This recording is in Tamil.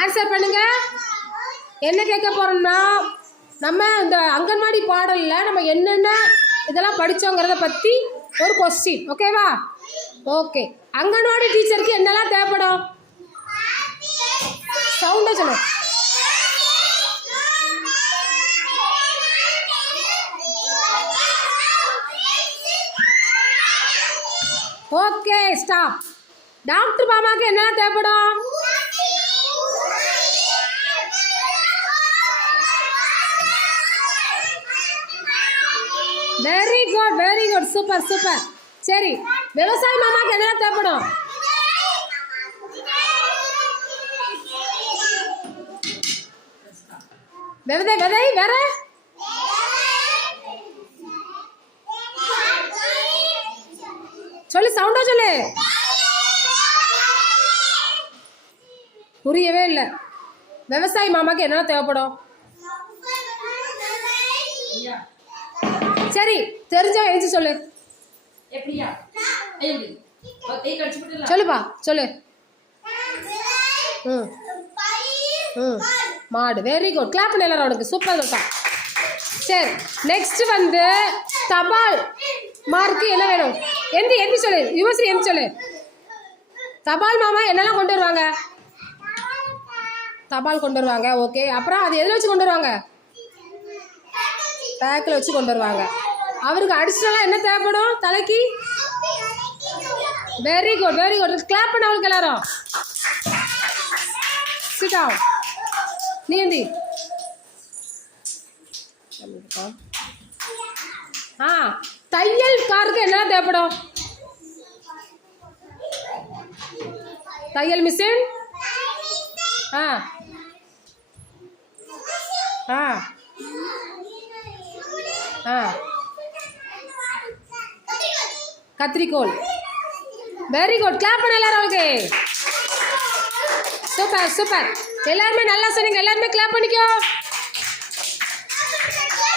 ஆன்சர் பண்ணுங்க. என்ன கேட்க போறோம்னா, நம்ம இந்த அங்கன்வாடி பாடலில் நம்ம என்னென்ன இதெல்லாம் படித்தோங்கிறத பற்றி ஒரு கொஸ்டின். ஓகேவா? ஓகே. அங்கன்வாடி டீச்சருக்கு என்னெல்லாம் தேவைப்படும்? சவுண்டாக சொல்லு. Okay, stop. டாக்டர் மாமாவுக்கு என்னெல்லாம் தேவைப்படும்? Very good, very good, super super. சரி, விவசாய மாமாவுக்கு என்னெல்லாம் தேவைப்படும்? விதை விதை வேற சொல்லு, சவுண்டா சொல்லு. புரியவே இல்லை. விவசாயி மாமாக்கு என்னென்ன தேவைப்படும்? சரி, தெரிஞ்சவன் எழுதி சொல்லு. சொல்லுப்பா, சொல்லு. மாடு. Very good. கிளாப் பண்ண எல்லாரும் அவனுக்கு. சூப்பர் இருக்கா. சரி, நெக்ஸ்ட் வந்து தபால் மார்க்கு என்ன வேணும்? எந்தி சொல்லு. யுவஸ்ரீ எந்தி சொல்லு. தபால் மாமா என்னெல்லாம் கொண்டு வருவாங்க? தபால் கொண்டு வருவாங்க. ஓகே. அப்புறம் அது எதில் வச்சு கொண்டு வருவாங்க? பேக்கில் வச்சு கொண்டு வருவாங்க. அவருக்கு அடிஷ்னலாக என்ன தேவைப்படும் தலைக்கு? Very good, very good. Clap பண்ண அவளுக்கு எல்லாரும். Sit down. நீ எந்தி. தையல்காருக்கு என்னெல்லாம் தேவைப்படும்? தையல் மிஷின். கத்திரிக்கோல். Very good. கிளாப் பண்ண எல்லாரும் அவளுக்கு. Super super. எல்லாருமே நல்லா சொன்னீங்க. எல்லாருமே கிளாப் பண்ணிக்கோ.